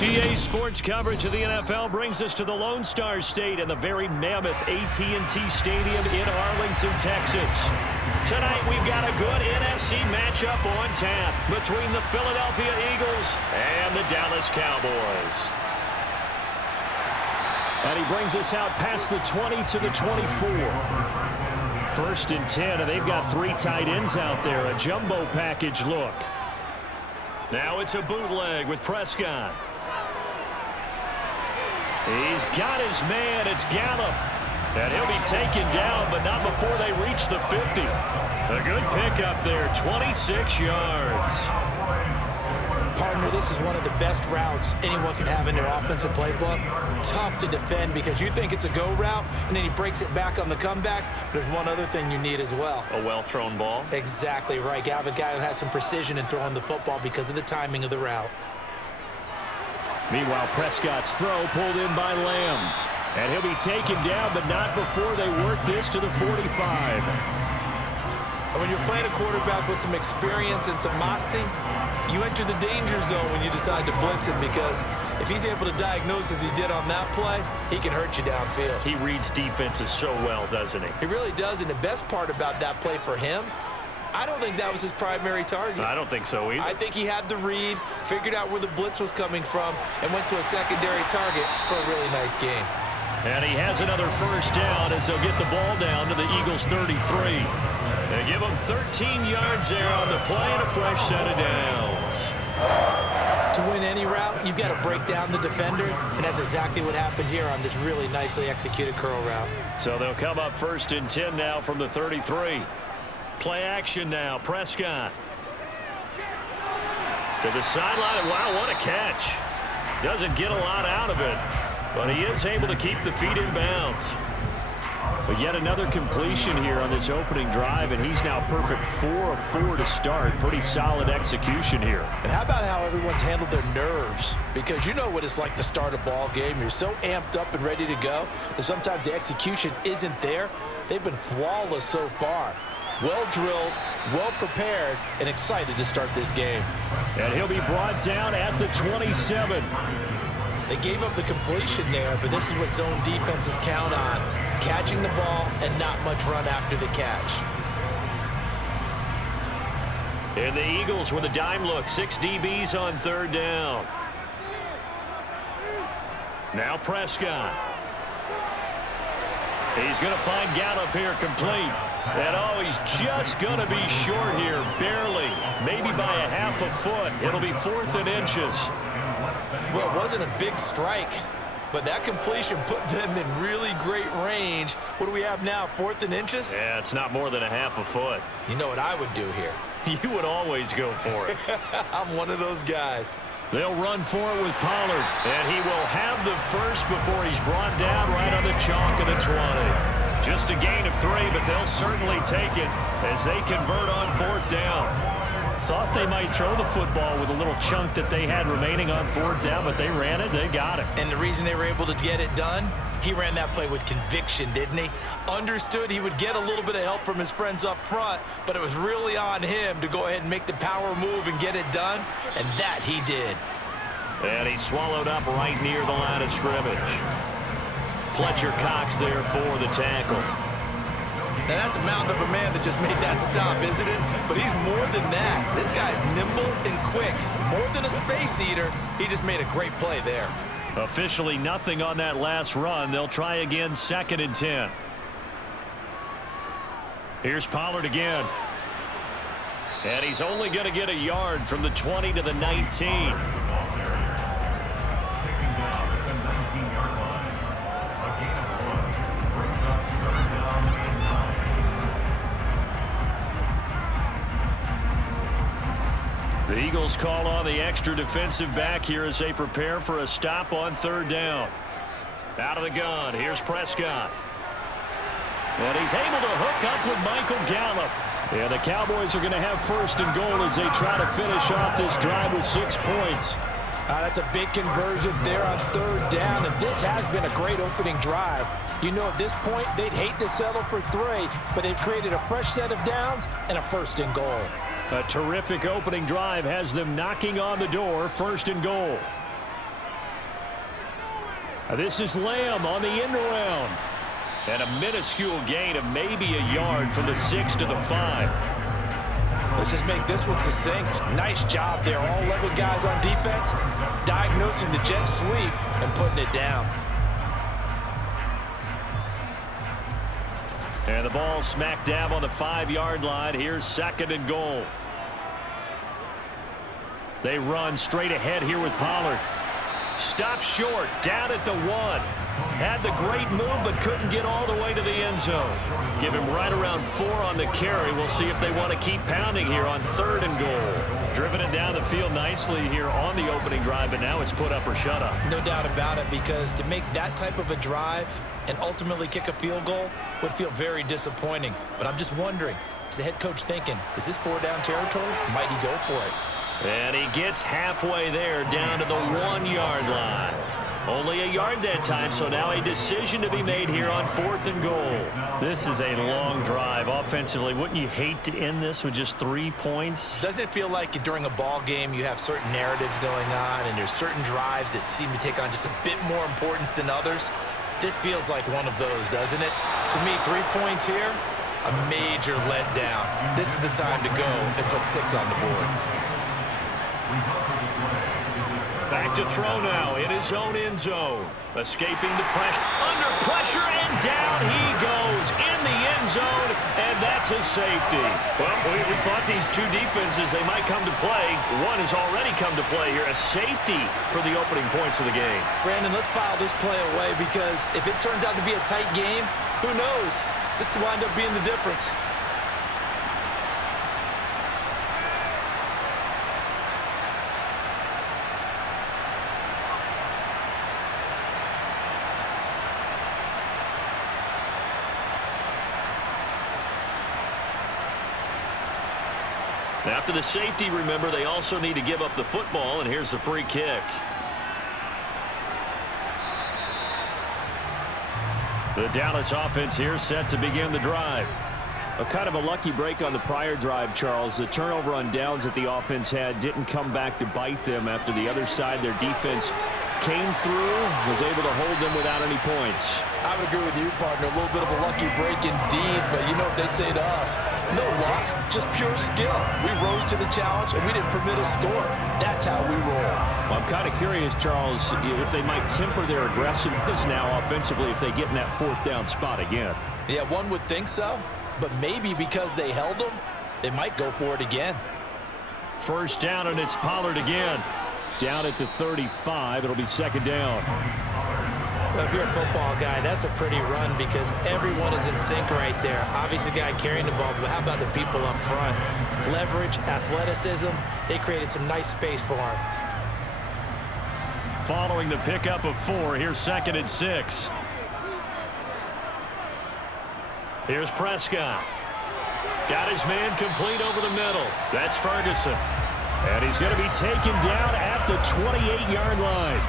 EA Sports coverage of the NFL brings us to the Lone Star State and the very mammoth AT&T Stadium in Arlington, Texas. Tonight we've got a good NFC matchup on tap between the Philadelphia Eagles and the Dallas Cowboys. And he brings us out past the 20 to the 24. 1st and 10, and they've got 3 tight ends out there. A jumbo package look. Now it's a bootleg with Prescott. He's got his man. It's Gallup. And he'll be taken down, but not before they reach the 50. A good pickup there, 26 yards. Partner, this is one of the best routes anyone could have in their offensive playbook. Tough to defend because you think it's a go route, and then he breaks it back on the comeback. There's one other thing you need as well. A well-thrown ball? Exactly right. You have a guy who has some precision in throwing the football because of the timing of the route. Meanwhile, Prescott's throw pulled in by Lamb. And he'll be taken down, but not before they work this to the 45. And when you're playing a quarterback with some experience and some moxie, you enter the danger zone when you decide to blitz him, because if he's able to diagnose as he did on that play, he can hurt you downfield. He reads defenses so well, doesn't he? He really does, and the best part about that play for him, I don't think that was his primary target. I don't think so either. I think he had the read, figured out where the blitz was coming from, and went to a secondary target for a really nice game. And he has another 1st down as they'll get the ball down to the Eagles' 33. They give him 13 yards there on the play and a fresh set of downs. To win any route, you've got to break down the defender, and that's exactly what happened here on this really nicely executed curl route. So they'll come up 1st and 10 now from the 33. Play action now, Prescott. To the sideline, wow, what a catch. Doesn't get a lot out of it, but he is able to keep the feet in bounds. But yet another completion here on this opening drive, and he's now perfect 4 of 4 to start. Pretty solid execution here. And how about how everyone's handled their nerves? Because you know what it's like to start a ball game. You're so amped up and ready to go that sometimes the execution isn't there. They've been flawless so far. Well drilled, well prepared, and excited to start this game. And he'll be brought down at the 27. They gave up the completion there, but this is what zone defenses count on. Catching the ball and not much run after the catch. And the Eagles with a dime look. 6 DBs on 3rd down. Now Prescott. He's going to find Gallup here complete. And oh, he's just going to be short here, barely. Maybe by a half a foot. It'll be 4th and inches. Well, it wasn't a big strike, but that completion put them in really great range. What do we have now, 4th and inches? Yeah, it's not more than a half a foot. You know what I would do here? You would always go for it. I'm one of those guys. They'll run for it with Pollard, and he will have the first before he's brought down right on the chalk of the 20. Just a gain of 3, but they'll certainly take it as they convert on 4th down. Thought they might throw the football with a little chunk that they had remaining on 4th down, but they ran it, they got it. And the reason they were able to get it done, he ran that play with conviction, didn't he? Understood he would get a little bit of help from his friends up front, but it was really on him to go ahead and make the power move and get it done, and that he did. And he swallowed up right near the line of scrimmage. Fletcher Cox there for the tackle. Now, that's a mountain of a man that just made that stop, isn't it? But he's more than that. This guy's nimble and quick. More than a space eater, he just made a great play there. Officially nothing on that last run. They'll try again, 2nd and 10. Here's Pollard again. And he's only going to get a yard from the 20 to the 19. The Eagles call on the extra defensive back here as they prepare for a stop on 3rd down. Out of the gun, here's Prescott. And he's able to hook up with Michael Gallup. And the Cowboys are going to have 1st and goal as they try to finish off this drive with 6 points. That's a big conversion there on 3rd down, and this has been a great opening drive. You know, at this point, they'd hate to settle for 3, but they've created a fresh set of downs and a 1st and goal. A terrific opening drive has them knocking on the door, 1st and goal. This is Lamb on the end around. And a minuscule gain of maybe a yard from the 6 to the 5. Let's just make this one succinct. Nice job there. All 11 guys on defense, diagnosing the jet sweep and putting it down. And the ball smack dab on the 5-yard line. Here's 2nd and goal. They run straight ahead here with Pollard. Stop short, down at the 1. Had the great move, but couldn't get all the way to the end zone. Give him right around 4 on the carry. We'll see if they want to keep pounding here on 3rd and goal. Driven it down the field nicely here on the opening drive, but now it's put up or shut up. No doubt about it, because to make that type of a drive and ultimately kick a field goal would feel very disappointing. But I'm just wondering, is the head coach thinking, is this 4-down territory? Might he go for it? And he gets halfway there, down to the 1-yard line. Only a yard that time, so now a decision to be made here on 4th and goal. This is a long drive offensively. Wouldn't you hate to end this with just 3 points? Doesn't it feel like during a ball game you have certain narratives going on and there's certain drives that seem to take on just a bit more importance than others? This feels like one of those, doesn't it? To me, 3 points here, a major letdown. This is the time to go and put 6 on the board. Back to throw now in his own end zone. Escaping the pressure. Under pressure, and down he goes in the end zone, and that's a safety. Well, we thought these two defenses, they might come to play. One has already come to play here. A safety for the opening points of the game. Brandon, let's file this play away, because if it turns out to be a tight game, who knows? This could wind up being the difference. After the safety, remember, they also need to give up the football, and here's the free kick. The Dallas offense here set to begin the drive. A kind of a lucky break on the prior drive, Charles. The turnover on downs that the offense had didn't come back to bite them after the other side. Their defense came through, was able to hold them without any points. I would agree with you, partner. A little bit of a lucky break indeed, but you know what they'd say to us? No luck, just pure skill. We rose to the challenge, and we didn't permit a score. That's how we roll. Well, I'm kind of curious, Charles, if they might temper their aggressiveness now offensively if they get in that 4th down spot again. Yeah, one would think so, but maybe because they held them, they might go for it again. 1st down, and it's Pollard again. Down at the 35, it'll be 2nd down. Well, if you're a football guy, that's a pretty run, because everyone is in sync right there. Obviously, the guy carrying the ball, but how about the people up front? Leverage, athleticism, they created some nice space for him. Following the pickup of 4, here's 2nd and 6. Here's Prescott. Got his man complete over the middle. That's Ferguson. And he's going to be taken down at the 28-yard line.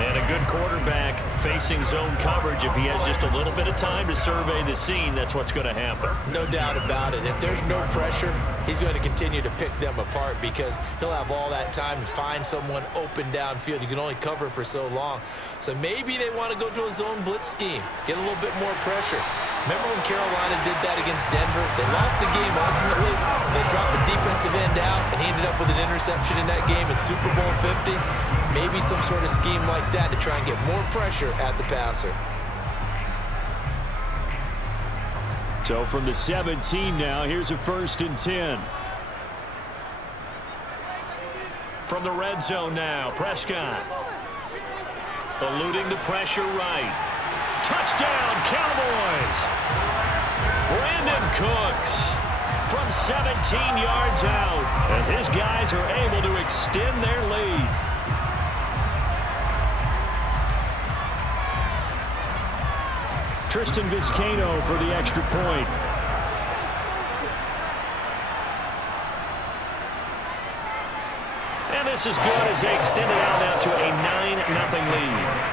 And a good quarterback facing zone coverage. If he has just a little bit of time to survey the scene, that's what's going to happen. No doubt about it. If there's no pressure, he's going to continue to pick them apart, because he'll have all that time to find someone open downfield. You can only cover for so long. So maybe they want to go to a zone blitz scheme, get a little bit more pressure. Remember when Carolina did that against Denver? They lost the game ultimately. They dropped the defensive end out, and he ended up with an interception in that game in Super Bowl 50. Maybe some sort of scheme like that to try and get more pressure at the passer. So from the 17 now, here's a 1st and 10. From the red zone now, Prescott. Eluding the pressure right. Touchdown, Cowboys! Brandon Cooks from 17 yards out as his guys are able to extend their lead. Tristan Vizcaino for the extra point. And this is good as they extend it out now to a 9-0 lead.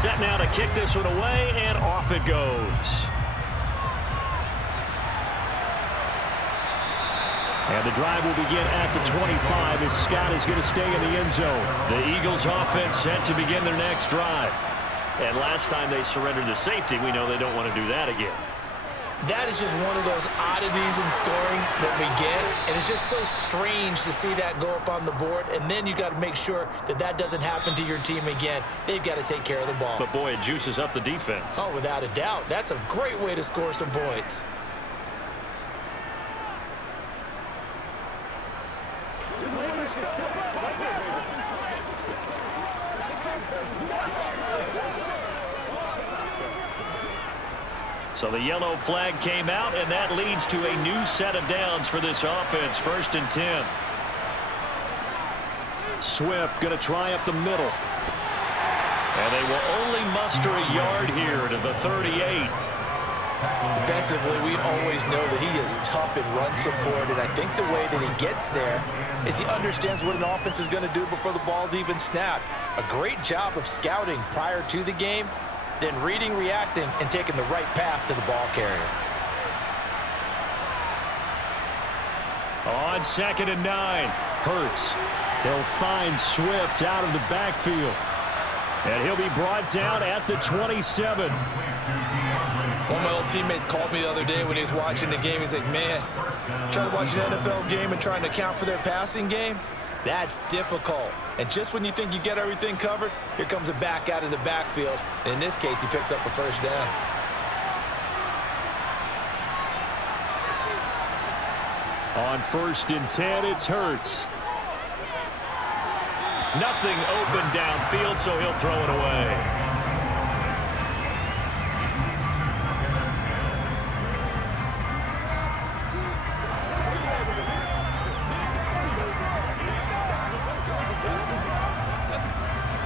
Set now to kick this one away, and off it goes. And the drive will begin at the 25 as Scott is going to stay in the end zone. The Eagles offense set to begin their next drive. And last time they surrendered the safety, we know they don't want to do that again. That is just one of those oddities in scoring that we get, and it's just so strange to see that go up on the board, and then you got to make sure that that doesn't happen to your team again. They've got to take care of the ball. But, boy, it juices up the defense. Oh, without a doubt. That's a great way to score some points. So the yellow flag came out, and that leads to a new set of downs for this offense. 1st and 10. Swift going to try up the middle. And they will only muster a yard here to the 38. Defensively, we always know that he is tough in run support, and I think the way that he gets there is he understands what an offense is going to do before the ball's even snapped. A great job of scouting prior to the game, then reading, reacting, and taking the right path to the ball carrier. On 2nd and 9, Hurts. He'll find Swift out of the backfield. And he'll be brought down at the 27. One of my old teammates called me the other day when he was watching the game. He's like, man, trying to watch an NFL game and trying to account for their passing game, that's difficult. And just when you think you get everything covered, here comes a back out of the backfield. And in this case, he picks up a 1st down. On 1st and 10, it's Hurts. Nothing open downfield, so he'll throw it away.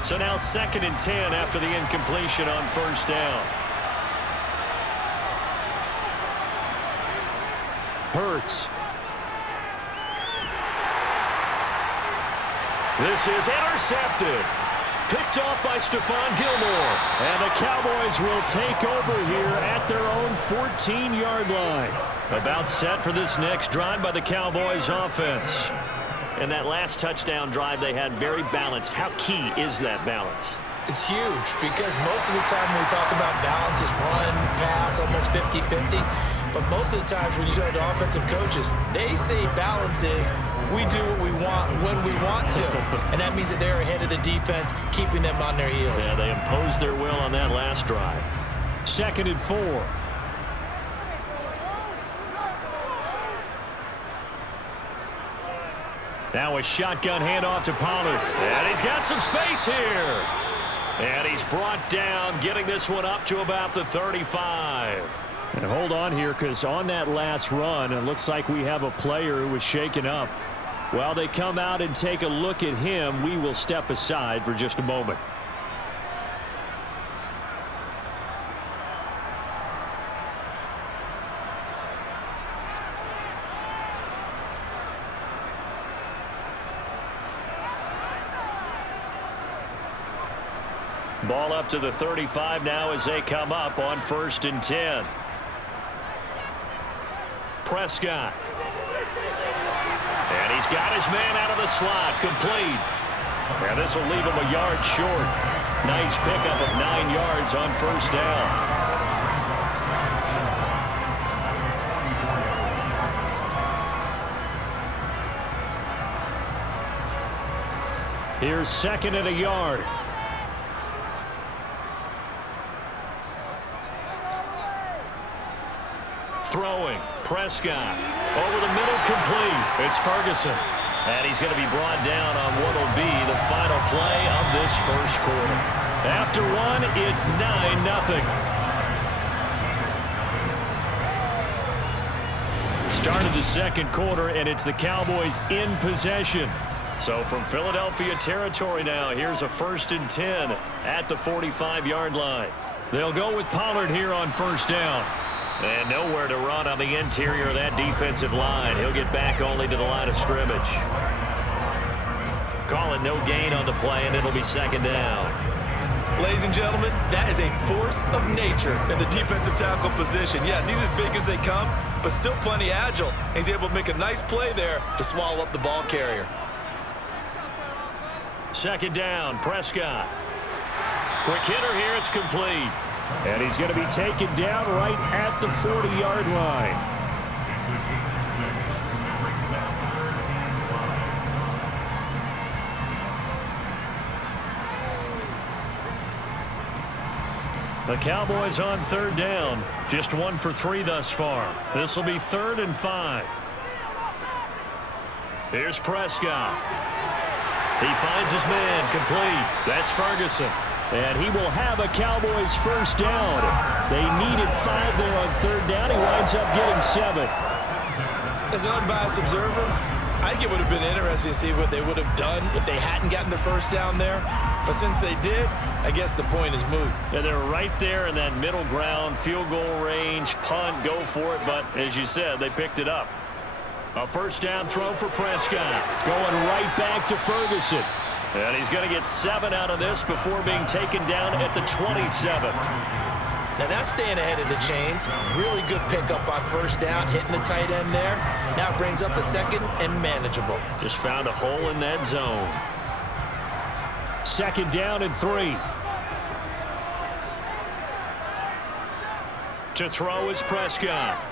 So now 2nd and 10 after the incompletion on 1st down. Hurts. This is intercepted. Picked off by Stephon Gilmore. And the Cowboys will take over here at their own 14-yard line. About set for this next drive by the Cowboys offense. And that last touchdown drive they had very balanced. How key is that balance? It's huge because most of the time when we talk about balance is run, pass, almost 50-50. But most of the times when you talk to offensive coaches, they say balance is we do what we want when we want to. And that means that they're ahead of the defense, keeping them on their heels. Yeah, they imposed their will on that last drive. 2nd and 4. Now a shotgun handoff to Pollard. And he's got some space here. And he's brought down, getting this one up to about the 35. And hold on here, because on that last run, it looks like we have a player who was shaken up. While they come out and take a look at him, we will step aside for just a moment. Ball up to the 35 now as they come up on 1st and 10. Prescott. And he's got his man out of the slot, complete. And this will leave him a yard short. Nice pickup of 9 yards on 1st down. Here's 2nd and a yard. Throwing, Prescott, over the middle, complete. It's Ferguson, and he's going to be brought down on what will be the final play of this 1st quarter. After one, it's 9-0. Started the 2nd quarter, and it's the Cowboys in possession. So from Philadelphia territory now, here's a 1st and 10 at the 45-yard line. They'll go with Pollard here on 1st down. And nowhere to run on the interior of that defensive line. He'll get back only to the line of scrimmage. Call it no gain on the play, and it'll be 2nd down. Ladies and gentlemen, that is a force of nature in the defensive tackle position. Yes, he's as big as they come, but still plenty agile. He's able to make a nice play there to swallow up the ball carrier. Second down, Prescott. Quick hitter here, it's complete. And he's going to be taken down right at the 40-yard line. The Cowboys on third down. Just 1 for 3 thus far. This will be 3rd and 5. Here's Prescott. He finds his man, complete. That's Ferguson. And he will have a Cowboys first down. They needed 5 there on third down. He winds up getting 7. As an unbiased observer, I think it would have been interesting to see what they would have done if they hadn't gotten the first down there. But since they did, I guess the point is moot. Yeah, they're right there in that middle ground, field goal range, punt, go for it. But as you said, they picked it up. A first down throw for Prescott. Going right back to Ferguson. And he's going to get 7 out of this before being taken down at the 27. Now that's staying ahead of the chains. Really good pickup on first down, hitting the tight end there. Now it brings up a second and manageable. Just found a hole in that zone. Second down and 3. To throw is Prescott.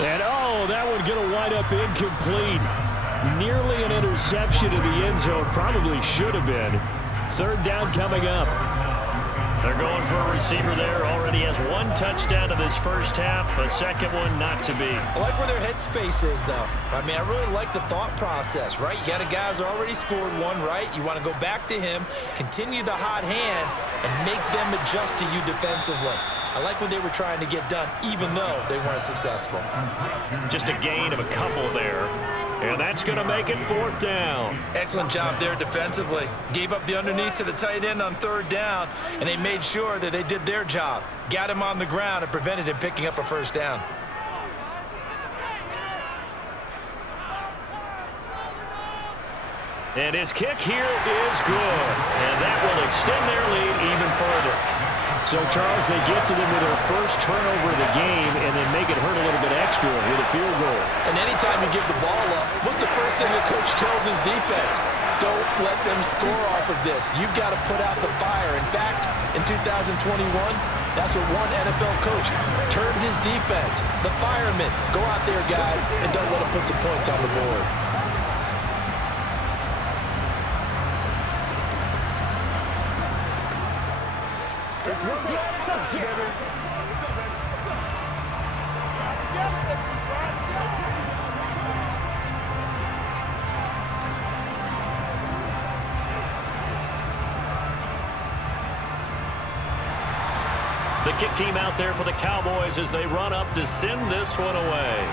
And, oh, that one going to wind up incomplete. Nearly an interception in the end zone. Probably should have been. Third down coming up. They're going for a receiver there. Already has 1 touchdown to this first half. A second one not to be. I like where their headspace is, though. I mean, I really like the thought process, right? You got a guy who's already scored 1, right? You want to go back to him, continue the hot hand, and make them adjust to you defensively. I like what they were trying to get done, even though they weren't successful. Just a gain of a couple there. And that's going to make it 4th down. Excellent job there defensively. Gave up the underneath to the tight end on third down, and they made sure that they did their job. Got him on the ground and prevented him picking up a first down. And his kick here is good. And that will extend their lead even further. So, Charles, they get to them with their first turnover of the game and then make it hurt a little bit extra with a field goal. And anytime you give the ball up, what's the first thing the coach tells his defense? Don't let them score off of this. You've got to put out the fire. In fact, in 2021, that's what one NFL coach termed his defense. The firemen. Go out there, guys, and don't let them put some points on the board. The kick team out there for the Cowboys as they run up to send this one away.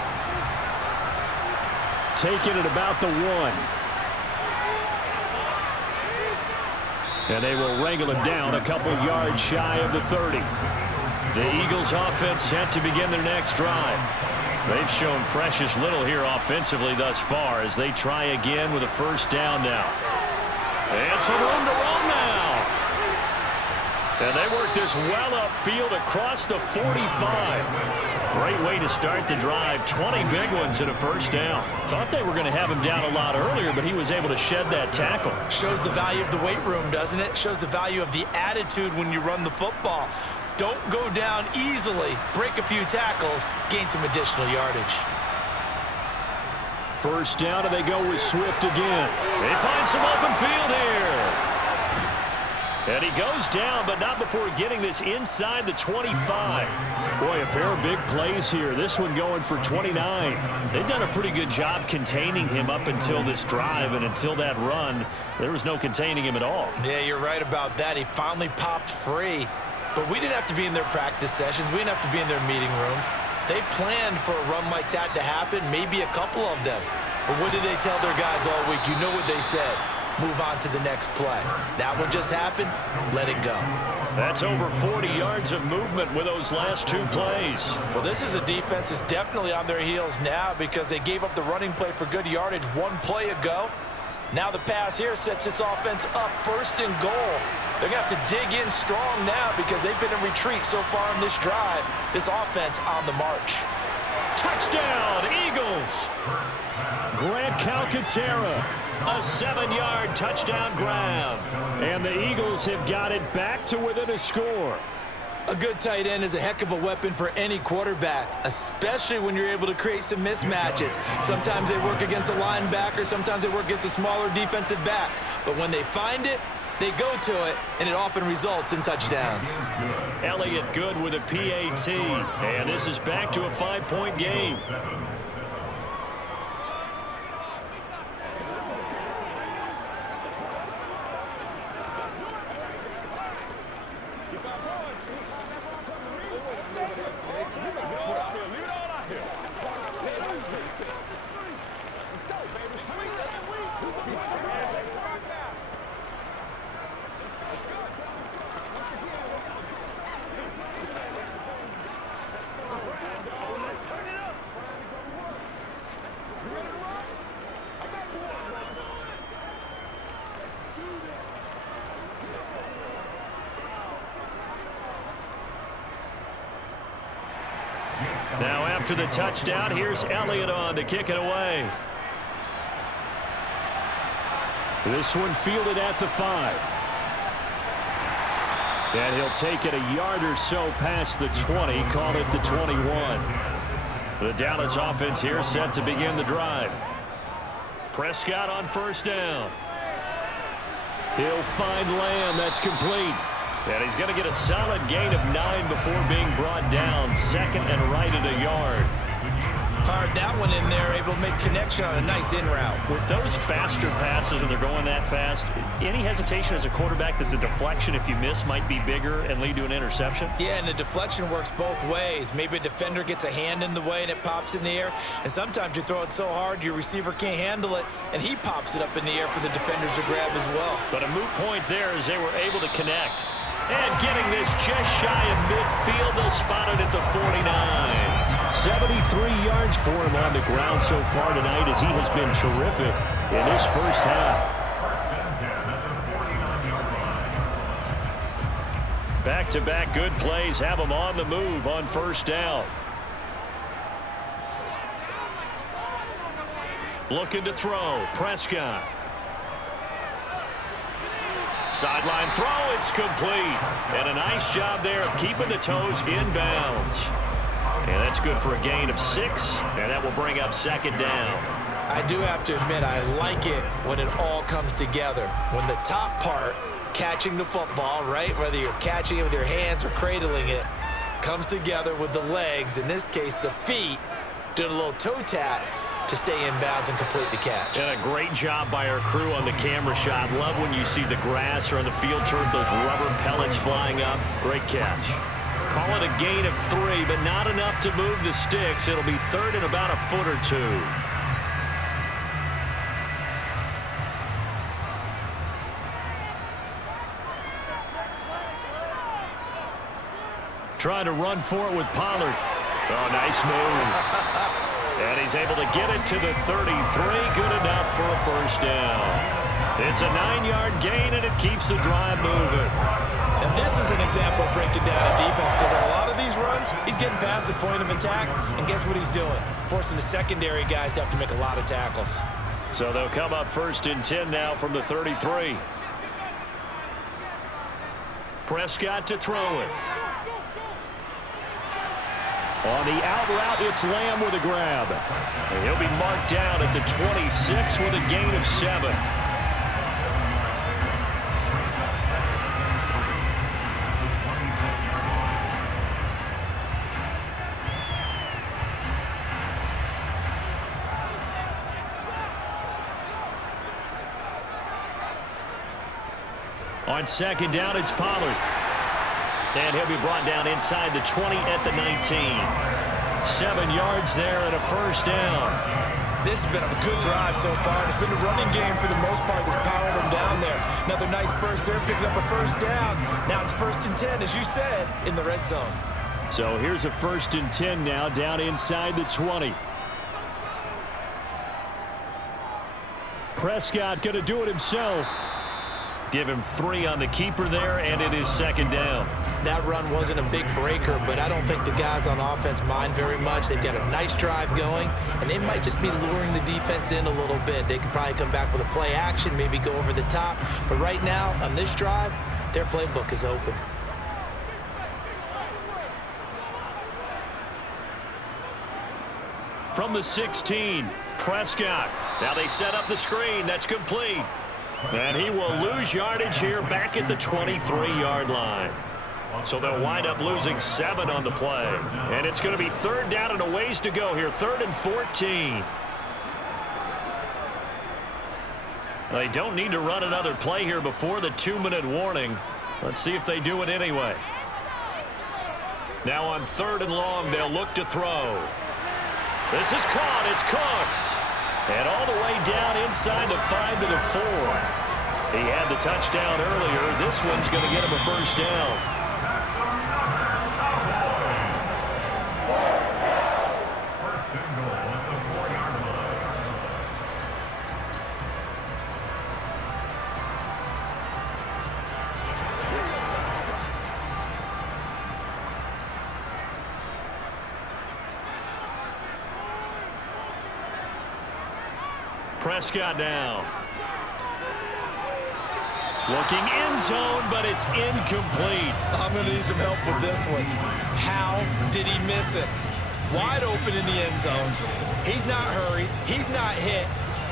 Taking it about the 1. And they will wrangle him down a couple yards shy of the 30. The Eagles offense set to begin their next drive. They've shown precious little here offensively thus far as they try again with a first down now. And some room to run now. And they work this well upfield across the 45. Great way to start the drive. 20 big ones and a first down. Thought they were going to have him down a lot earlier, but he was able to shed that tackle. Shows the value of the weight room, doesn't it? Shows the value of the attitude when you run the football. Don't go down easily. Break a few tackles. Gain some additional yardage. First down, and they go with Swift again. They find some open field here. And he goes down, but not before getting this inside the 25. Boy, a pair of big plays here. This one going for 29. They've done a pretty good job containing him up until this drive, and until that run, there was no containing him at all. Yeah, you're right about that. He finally popped free. But we didn't have to be in their practice sessions. We didn't have to be in their meeting rooms. They planned for a run like that to happen, maybe a couple of them. But what did they tell their guys all week? You know what they said. Move on to the next play. That one just happened. Let it go. That's over 40 yards of movement with those last 2 plays. Well, this is a defense that's definitely on their heels now because they gave up the running play for good yardage 1 play ago. Now the pass here sets this offense up 1st and goal. They're going to have to dig in strong now because they've been in retreat so far in this drive. This offense on the march. Touchdown, Eagles. Grant Calcaterra, A 7-yard touchdown grab. and the Eagles have got it back to within a score. A good tight end is a heck of a weapon for any quarterback, especially when you're able to create some mismatches. Sometimes they work against a linebacker, sometimes they work against a smaller defensive back. But when they find it, they go to it, and it often results in touchdowns. Elliott good with a PAT. And this is back to a 5-point game. Now after the touchdown, here's Elliott on to kick it away. This one fielded at the 5. And he'll take it a yard or so past the 20, call it the 21. The Dallas offense here set to begin the drive. Prescott on 1st down. He'll find Lamb. That's complete. And he's going to get a solid gain of 9 before being brought down. 2nd and right at a yard. Fired that one in there, able to make connection on a nice in route. With those faster passes when they're going that fast, any hesitation as a quarterback that the deflection, if you miss, might be bigger and lead to an interception? Yeah, and the deflection works both ways. Maybe a defender gets a hand in the way and it pops in the air. And sometimes you throw it so hard your receiver can't handle it, and he pops it up in the air for the defenders to grab as well. But a moot point there as they were able to connect. And getting this just shy of midfield, they'll spot it at the 49. 73 yards for him on the ground so far tonight as he has been terrific in his first half. Back-to-back good plays have him on the move on 1st down. Looking to throw. Prescott. Sideline throw. It's complete. And a nice job there of keeping the toes in bounds. And that's good for a gain of 6, and that will bring up 2nd down. I do have to admit, I like it when it all comes together. When the top part, catching the football, right, whether you're catching it with your hands or cradling it, comes together with the legs, in this case the feet, doing a little toe tap to stay in bounds and complete the catch. And a great job by our crew on the camera shot. Love when you see the grass or on the field turf, those rubber pellets flying up. Great catch. Call it a gain of 3, but not enough to move the sticks. It'll be 3rd and about a foot or 2. Trying to run for it with Pollard. Oh, nice move. And he's able to get it to the 33. Good enough for a 1st down. It's a 9-yard gain, and it keeps the drive moving. And this is an example of breaking down a defense, because on a lot of these runs, he's getting past the point of attack, and guess what he's doing? Forcing the secondary guys to have to make a lot of tackles. So they'll come up 1st and 10 now from the 33. Prescott to throw it. On the out route, it's Lamb with a grab. And he'll be marked down at the 26 with a gain of 7. On 2nd down, it's Pollard. And he'll be brought down inside the 20 at the 19. 7 yards there and a 1st down. This has been a good drive so far. It's been a running game for the most part that's powered them down there. Another nice burst there, picking up a 1st down. Now it's 1st and 10, as you said, in the red zone. So here's a 1st and 10 now, down inside the 20. Prescott going to do it himself. Give him 3 on the keeper there, and it is 2nd down. That run wasn't a big breaker, but I don't think the guys on offense mind very much. They've got a nice drive going, and they might just be luring the defense in a little bit. They could probably come back with a play action, maybe go over the top. But right now, on this drive, their playbook is open. From the 16, Prescott. Now they set up the screen. That's complete. And he will lose yardage here back at the 23-yard line. So they'll wind up losing 7 on the play. And it's going to be 3rd down and a ways to go here. 3rd and 14. They don't need to run another play here before the 2-minute warning. Let's see if they do it anyway. Now on 3rd and long, they'll look to throw. This is caught. It's Cooks. And all the way down inside the 5 to the 4. He had the touchdown earlier. This one's going to get him a 1st down. Prescott down. Looking end zone, but it's incomplete. I'm going to need some help with this one. How did he miss it? Wide open in the end zone. He's not hurried. He's not hit.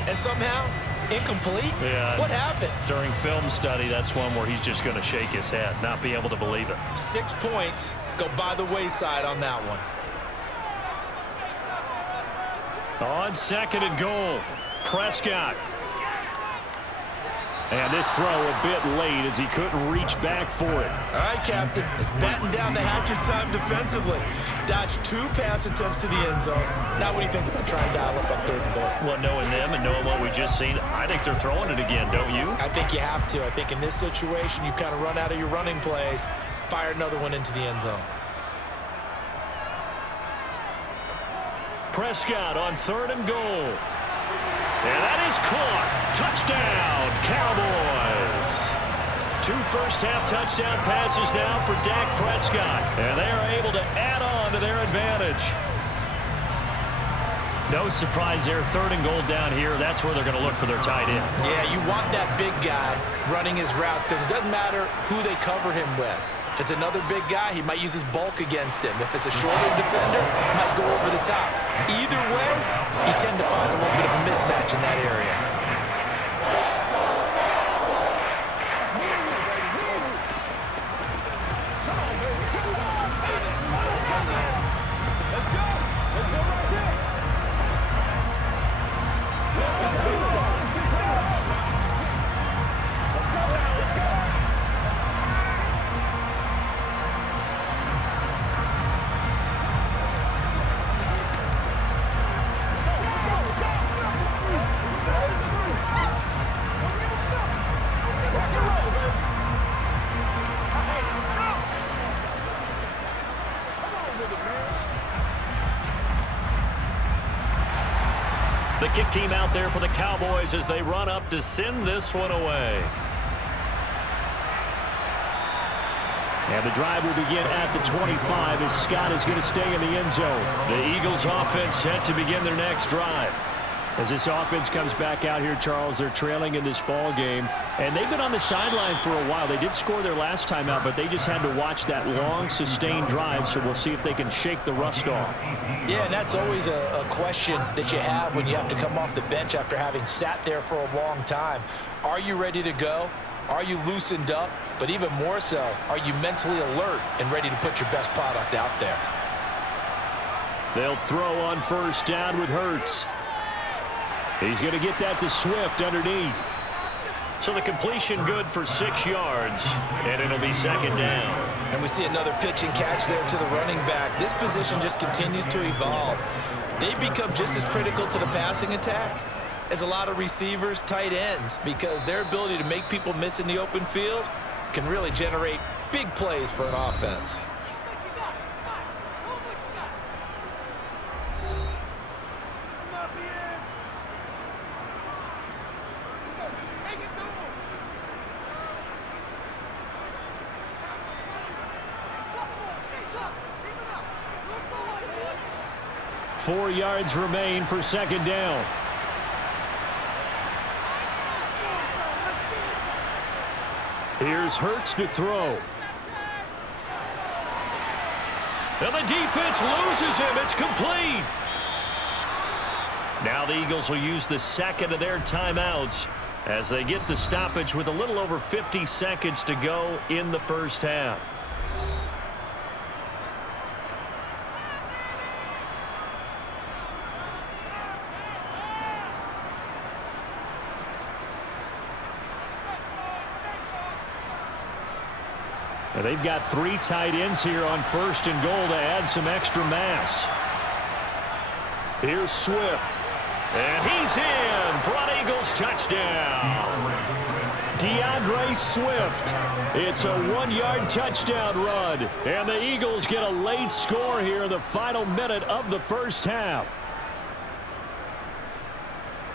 And somehow, incomplete? Yeah. What happened? During film study, that's one where he's just going to shake his head, not be able to believe it. 6 points go by the wayside on that one. On 2nd and goal, Prescott. And this throw a bit late as he couldn't reach back for it. All right, Captain. It's batten down to Hatch's time defensively. Dodged 2 pass attempts to the end zone. Now what do you think they're going to try and dial up on 3rd and goal? Well, knowing them and knowing what we just seen, I think they're throwing it again, don't you? I think you have to. I think in this situation, you've kind of run out of your running plays. Fire another one into the end zone. Prescott on 3rd and goal. And that is caught. Touchdown, Cowboys. 2 first-half touchdown passes now for Dak Prescott. And they are able to add on to their advantage. No surprise there. 3rd and goal down here. That's where they're going to look for their tight end. Yeah, you want that big guy running his routes because it doesn't matter who they cover him with. If it's another big guy, he might use his bulk against him. If it's a shorter defender, he might go over the top. Either way, you tend to find a little bit of a mismatch in that area. The kick team out there for the Cowboys as they run up to send this one away. And the drive will begin at the 25 as Scott is going to stay in the end zone. The Eagles offense set to begin their next drive. As this offense comes back out here, Charles, they're trailing in this ball game. And they've been on the sideline for a while. They did score their last time out, but they just had to watch that long, sustained drive, so we'll see if they can shake the rust off. Yeah, and that's always a question that you have when you have to come off the bench after having sat there for a long time. Are you ready to go? Are you loosened up? But even more so, are you mentally alert and ready to put your best product out there? They'll throw on 1st down with Hurts. He's going to get that to Swift underneath. So the completion good for 6 yards, and it'll be 2nd down. And we see another pitch and catch there to the running back. This position just continues to evolve. They become just as critical to the passing attack as a lot of receivers, tight ends, because their ability to make people miss in the open field can really generate big plays for an offense. Four yards remain for second down. Here's Hurts to throw. And the defense loses him. It's complete. Now the Eagles will use the second of their timeouts as they get the stoppage with a little over 50 seconds to go in the first half. And they've got three tight ends here on first and goal to add some extra mass. Here's Swift. And he's in for an Eagles touchdown. DeAndre Swift. It's a 1-yard touchdown run. And the Eagles get a late score here in the final minute of the first half.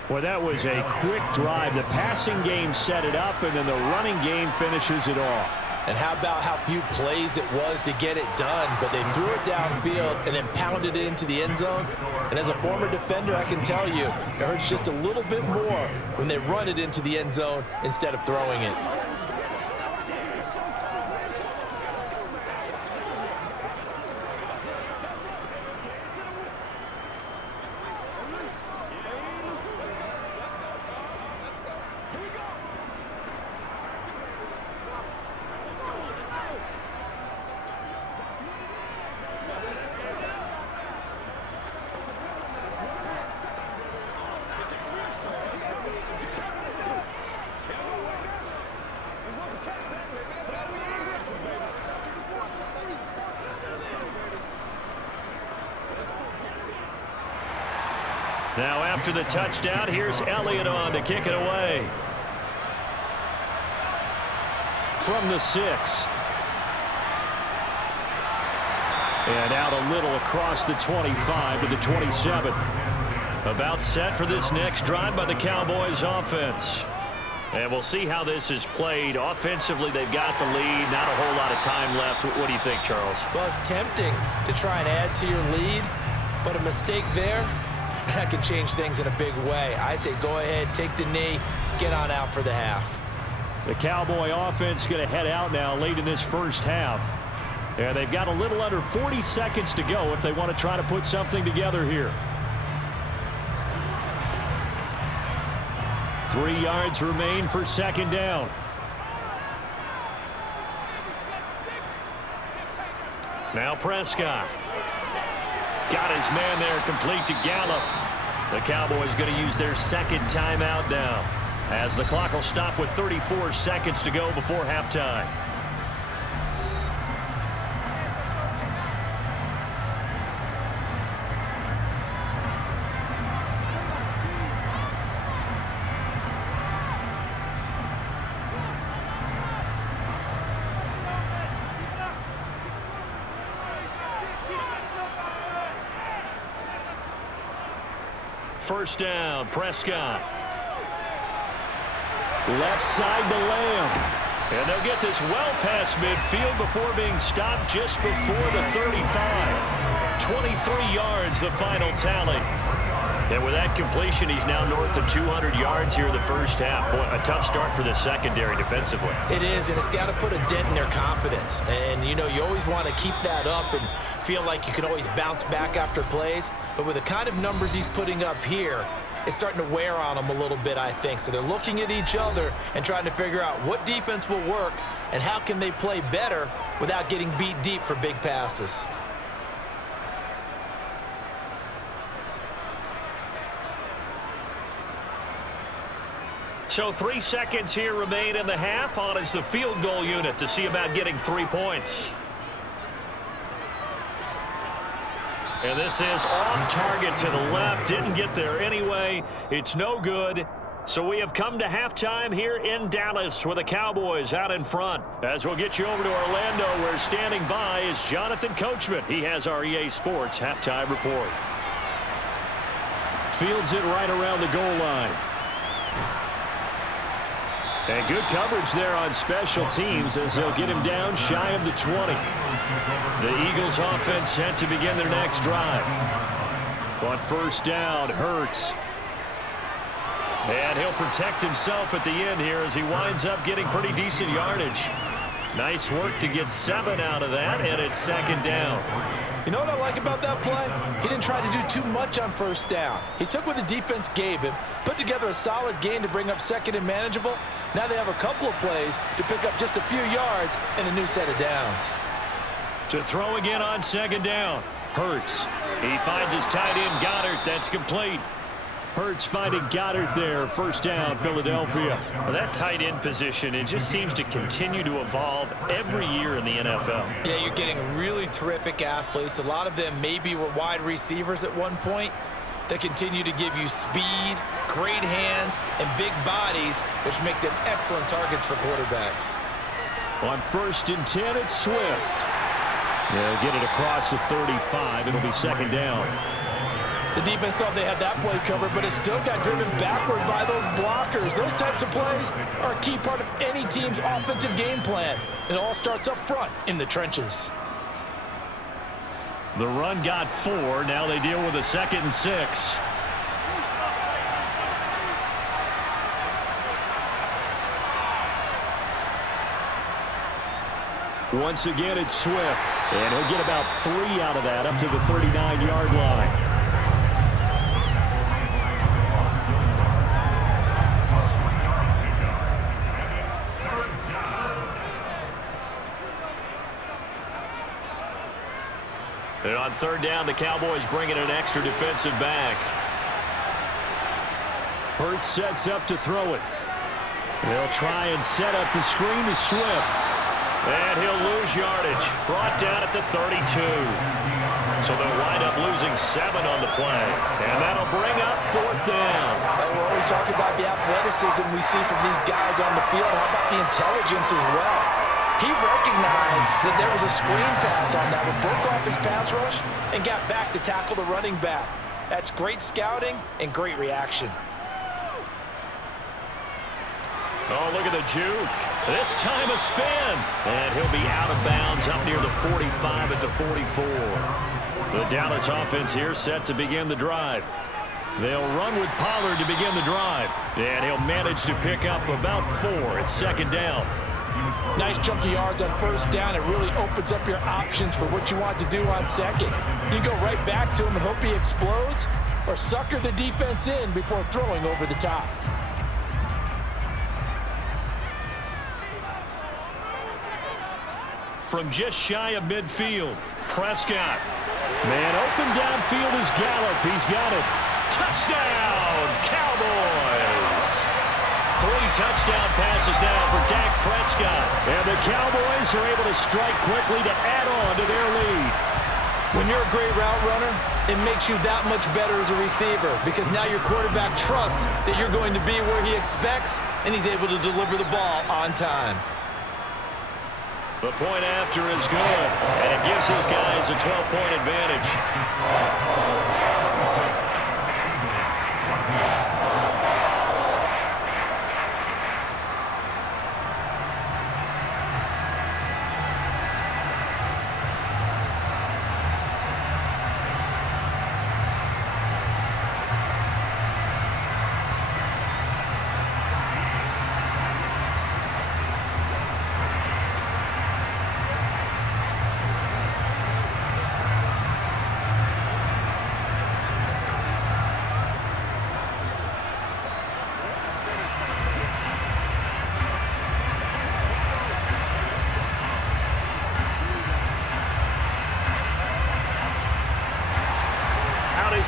Well, that was a quick drive. The passing game set it up, and then the running game finishes it off. And how about how few plays it was to get it done, but they threw it downfield and then pounded it into the end zone. And as a former defender, I can tell you, it hurts just a little bit more when they run it into the end zone instead of throwing it. Now after the touchdown, here's Elliott on to kick it away. From the 6. And out a little across the 25 to the 27. About set for this next drive by the Cowboys offense. And we'll see how this is played. Offensively, they've got the lead. Not a whole lot of time left. What do you think, Charles? Well, it's tempting to try and add to your lead, but a mistake there, that could change things in a big way. I say go ahead, take the knee, get on out for the half. The Cowboy offense going to head out now late in this first half. And they've got a little under 40 seconds to go if they want to try to put something together here. 3 yards remain for second down. Now Prescott. Got his man there, complete to Gallup. The Cowboys going to use their second timeout now, as the clock will stop with 34 seconds to go before halftime. First down, Prescott. Left side to Lamb. And they'll get this well past midfield before being stopped just before the 35. 23 yards, the final tally. And with that completion, he's now north of 200 yards here in the first half. Boy, a tough start for the secondary defensively. It is, and it's got to put a dent in their confidence. And, you know, you always want to keep that up and feel like you can always bounce back after plays. But with the kind of numbers he's putting up here, it's starting to wear on them a little bit, I think. So they're looking at each other and trying to figure out what defense will work and how can they play better without getting beat deep for big passes. So 3 seconds here remain in the half. On is the field goal unit to see about getting 3 points. And this is off target to the left. Didn't get there anyway. It's no good. So we have come to halftime here in Dallas with the Cowboys out in front. As we'll get you over to Orlando, where standing by is Jonathan Coachman. He has our EA Sports halftime report. Fields it right around the goal line. And good coverage there on special teams as they'll get him down shy of the 20. The Eagles offense set to begin their next drive. On first down, Hurts. And he'll protect himself at the end here as he winds up getting pretty decent yardage. Nice work to get 7 out of that, and it's second down. You know what I like about that play? He didn't try to do too much on first down. He took what the defense gave him, put together a solid gain to bring up second and manageable. Now they have a couple of plays to pick up just a few yards and a new set of downs. To throw again on second down. Hurts. He finds his tight end, Goddard. That's complete. Hurts finding Goddard there. First down, Philadelphia. Well, that tight end position, it just seems to continue to evolve every year in the NFL. Yeah, you're getting really terrific athletes. A lot of them maybe were wide receivers at one point that continue to give you speed, great hands, and big bodies, which make them excellent targets for quarterbacks. On first and 10, it's Swift. They'll get it across the 35. It'll be second down. The defense thought they had that play covered, but it still got driven backward by those blockers. Those types of plays are a key part of any team's offensive game plan. It all starts up front in the trenches. The run got 4. Now they deal with a 2nd and 6. Once again, it's Swift. And he'll get about 3 out of that up to the 39-yard line. And on third down, the Cowboys bring in an extra defensive back. Hurts sets up to throw it. They'll try and set up the screen to Swift. And he'll lose yardage. Brought down at the 32. So they'll wind up losing 7 on the play. And that'll bring up fourth down. We're always talking about the athleticism we see from these guys on the field. How about the intelligence as well? He recognized that there was a screen pass on that one, broke off his pass rush, and got back to tackle the running back. That's great scouting and great reaction. Oh, look at the juke. This time a spin. And he'll be out of bounds up near the 45 at the 44. The Dallas offense here set to begin the drive. They'll run with Pollard to begin the drive. And he'll manage to pick up about 4. It's second down. Nice chunky yards on first down. It really opens up your options for what you want to do on second. You go right back to him and hope he explodes, or sucker the defense in before throwing over the top. From just shy of midfield, Prescott. Man open downfield is Gallup. He's got it. Touchdown, Cowboys! 3 touchdown passes now for Dak Prescott. And the Cowboys are able to strike quickly to add on to their lead. When you're a great route runner, it makes you that much better as a receiver because now your quarterback trusts that you're going to be where he expects, and he's able to deliver the ball on time. The point after is good, and it gives his guys a 12-point advantage.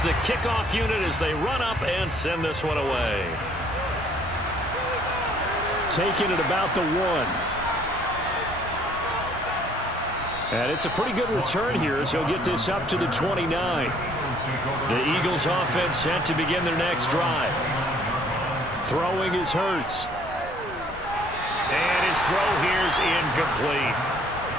The kickoff unit as they run up and send this one away. Taking it about the 1. And it's a pretty good return here as he'll get this up to the 29. The Eagles offense set to begin their next drive. Throwing is Hurts. And his throw here's incomplete.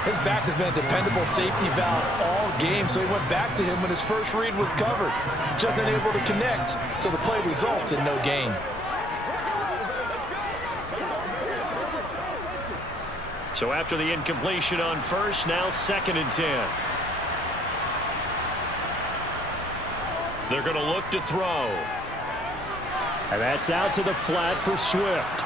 His back has been a dependable safety valve all game, so he went back to him when his first read was covered. Just unable to connect, so the play results in no gain. So after the incompletion on first, now 2nd and 10. They're going to look to throw. And that's out to the flat for Swift.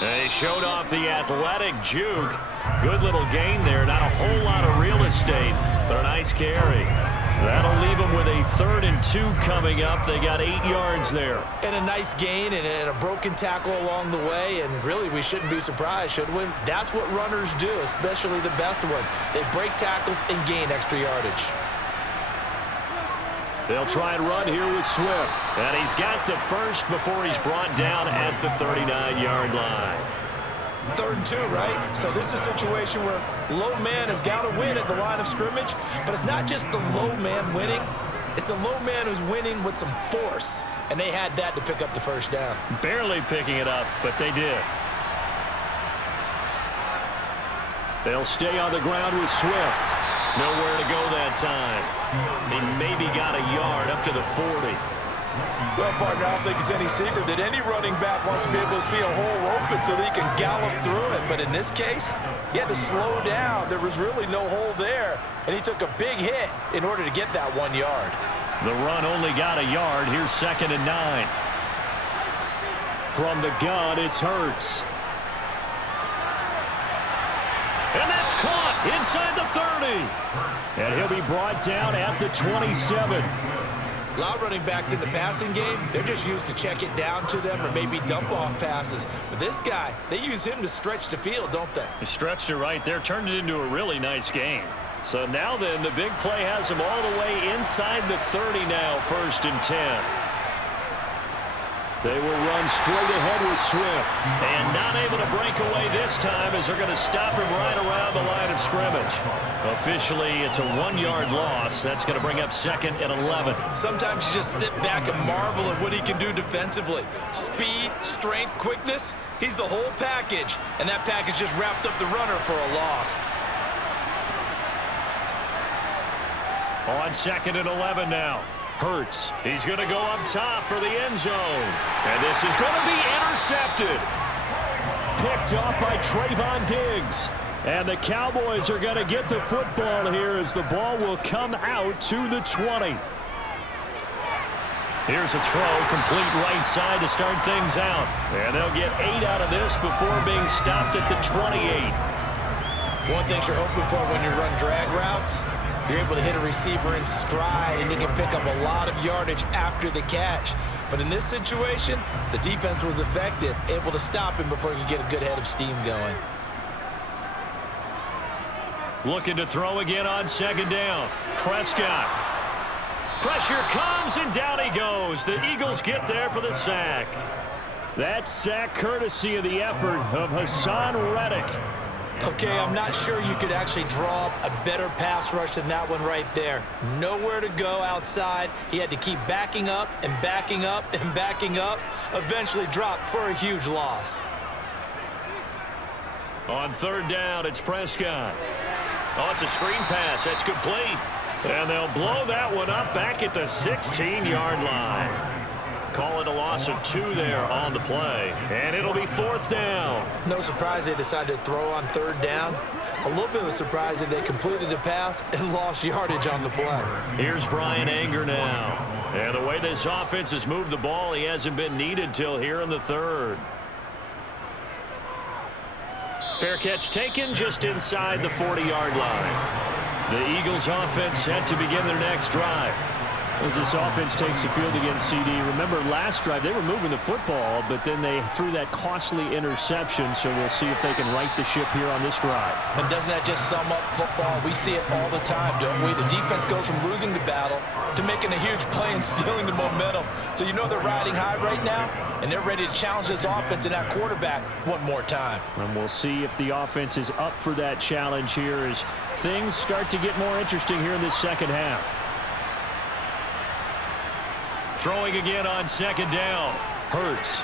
They showed off the athletic juke. Good little gain there. Not a whole lot of real estate, but a nice carry. That'll leave them with a 3rd and 2 coming up. They got 8 yards there. And a nice gain and a broken tackle along the way. And really, we shouldn't be surprised, should we? That's what runners do, especially the best ones. They break tackles and gain extra yardage. They'll try and run here with Swift. And he's got the first before he's brought down at the 39-yard line. 3rd and 2, right? So this is a situation where low man has got to win at the line of scrimmage, but it's not just the low man winning. It's the low man who's winning with some force, and they had that to pick up the first down. Barely picking it up, but they did. They'll stay on the ground with Swift. Nowhere to go that time. He maybe got a yard up to the 40. Well, partner, I don't think it's any secret that any running back wants to be able to see a hole open so that he can gallop through it. But in this case, he had to slow down. There was really no hole there, and he took a big hit in order to get that 1 yard. The run only got a yard. Here's 2nd and 9. From the gun, it's Hurts. And that's caught inside the 30. And he'll be brought down at the 27. A lot of running backs in the passing game, they're just used to check it down to them or maybe dump off passes. But this guy, they use him to stretch the field, don't they? He stretched it right there, turned it into a really nice game. So now then, the big play has him all the way inside the 30 now, 1st and 10. They will run straight ahead with Swift. And not able to break away this time as they're going to stop him right around the line of scrimmage. Officially, it's a 1-yard loss. That's going to bring up 2nd and 11. Sometimes you just sit back and marvel at what he can do defensively. Speed, strength, quickness, he's the whole package. And that package just wrapped up the runner for a loss. On 2nd and 11 now. Hurts. He's going to go up top for the end zone. And this is going to be intercepted. Picked off by Trayvon Diggs. And the Cowboys are going to get the football here as the ball will come out to the 20. Here's a throw, complete right side to start things out. And they'll get 8 out of this before being stopped at the 28. One thing you're hoping for when you run drag routes, you're able to hit a receiver in stride, and he can pick up a lot of yardage after the catch. But in this situation, the defense was effective, able to stop him before he could get a good head of steam going. Looking to throw again on 2nd down. Prescott. Pressure comes, and down he goes. The Eagles get there for the sack. That sack courtesy of the effort of Hassan Reddick. Okay, I'm not sure you could actually draw up a better pass rush than that one right there. Nowhere to go outside. He had to keep backing up and backing up and backing up. Eventually dropped for a huge loss. On 3rd down, it's Prescott. Oh, it's a screen pass. That's complete. And they'll blow that one up back at the 16-yard line. Call it a loss of 2 there on the play. And it'll be 4th down. No surprise they decided to throw on 3rd down. A little bit of a surprise that they completed the pass and lost yardage on the play. Here's Brian Anger now. And the way this offense has moved the ball, he hasn't been needed till here in the 3rd. Fair catch taken just inside the 40-yard line. The Eagles offense set to begin their next drive. As this offense takes the field against CD, remember last drive they were moving the football, but then they threw that costly interception, so we'll see if they can right the ship here on this drive. And doesn't that just sum up football? We see it all the time, don't we? The defense goes from losing the battle to making a huge play and stealing the momentum. So you know they're riding high right now, and they're ready to challenge this offense and that quarterback one more time. And we'll see if the offense is up for that challenge here as things start to get more interesting here in this second half. Throwing again on 2nd down. Hurts.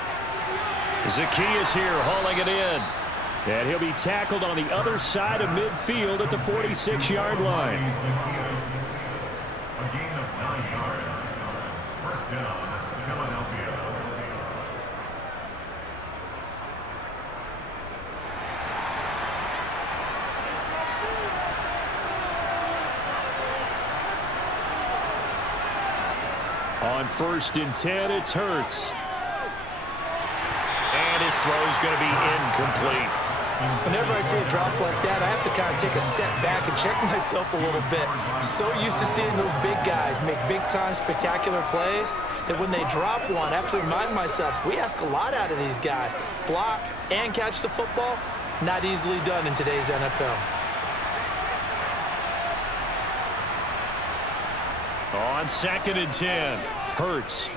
Zacchaeus here hauling it in. And he'll be tackled on the other side of midfield at the 46-yard line. A gain of 9 yards. 1st down, Philadelphia. on 1st and 10. It's Hurts. And his throw is going to be incomplete. Whenever I see a drop like that, I have to kind of take a step back and check myself a little bit. So used to seeing those big guys make big-time spectacular plays that when they drop one, I have to remind myself, we ask a lot out of these guys. Block and catch the football, not easily done in today's NFL. On 2nd and 10. Hurts.